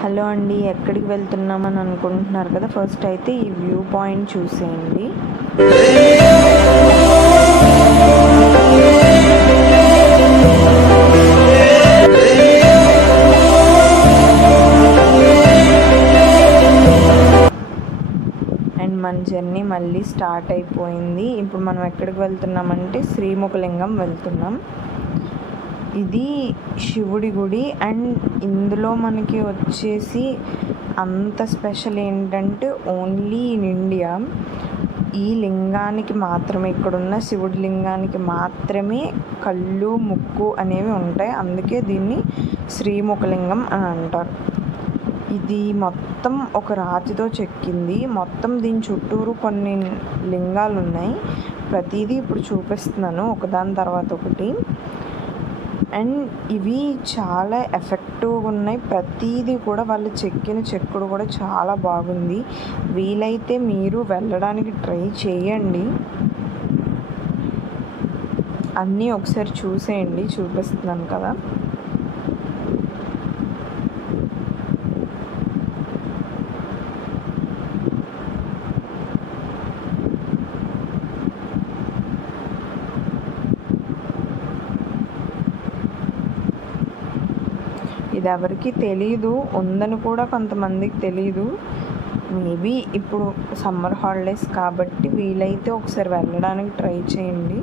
Hello అండి, ఎక్కడికి వెళ్తున్నామని అనుకుంటున్నారు కదా. ఫస్ట్ అయితే ఈ వ్యూ పాయింట్ చూసేయండి. అండ్ మన జర్నీ మళ్ళీ స్టార్ట్ అయిపోయింది. ఇప్పుడు మనం ఎక్కడికి వెళ్తున్నామంటే శ్రీముఖలింగం వెళ్తున్నాం. ఇది శివుడి గుడి. అండ్ ఇందులో మనకి వచ్చేసి అంత స్పెషల్ ఏంటంటే ఓన్లీ ఇన్ ఇండియా ఈ లింగానికి మాత్రమే, ఇక్కడున్న శివుడి లింగానికి మాత్రమే కళ్ళు ముక్కు అనేవి ఉంటాయి. అందుకే దీన్ని శ్రీముఖలింగం అని అంటారు. ఇది మొత్తం ఒక రాతితో చెక్కింది. మొత్తం దీని చుట్టూరు కొన్ని లింగాలు ఉన్నాయి. ప్రతిదీ ఇప్పుడు చూపిస్తున్నాను ఒకదాని తర్వాత ఒకటి. అండ్ ఇవి చాలా ఎఫెక్టివ్గా ఉన్నాయి. ప్రతిదీ కూడా వాళ్ళు చెక్కిన చెక్కుడు కూడా చాలా బాగుంది. వీలైతే మీరు వెళ్ళడానికి ట్రై చేయండి. అన్నీ ఒకసారి చూసేయండి, చూపిస్తున్నాను కదా. ఇది ఎవరికి తెలీదు, ఉందని కూడా కొంతమందికి తెలీదు. మేబీ ఇప్పుడు సమ్మర్ హాలిడేస్ కాబట్టి వీలైతే ఒకసారి వెళ్ళడానికి ట్రై చేయండి.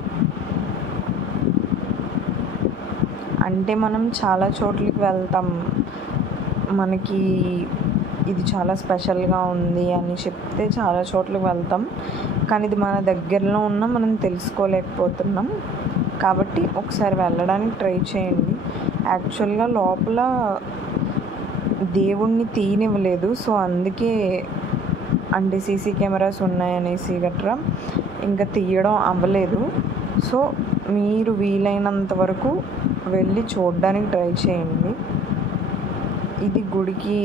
అంటే మనం చాలా చోట్లకి వెళ్తాం, మనకి ఇది చాలా స్పెషల్గా ఉంది అని చెప్తే చాలా చోట్లకి వెళ్తాం. కానీ ఇది మన దగ్గరలో ఉన్న మనం తెలుసుకోలేకపోతున్నాం. కాబట్టి ఒకసారి వెళ్ళడానికి ట్రై చేయండి. యాక్చువల్గా లోపల దేవుణ్ణి తీయనివ్వలేదు, సో అందుకే అంటే సీసీ కెమెరాస్ ఉన్నాయనేసి గట్రా ఇంకా తీయడం అవ్వలేదు. సో మీరు వీలైనంత వరకు వెళ్ళి చూడడానికి ట్రై చేయండి. ఇది గుడికి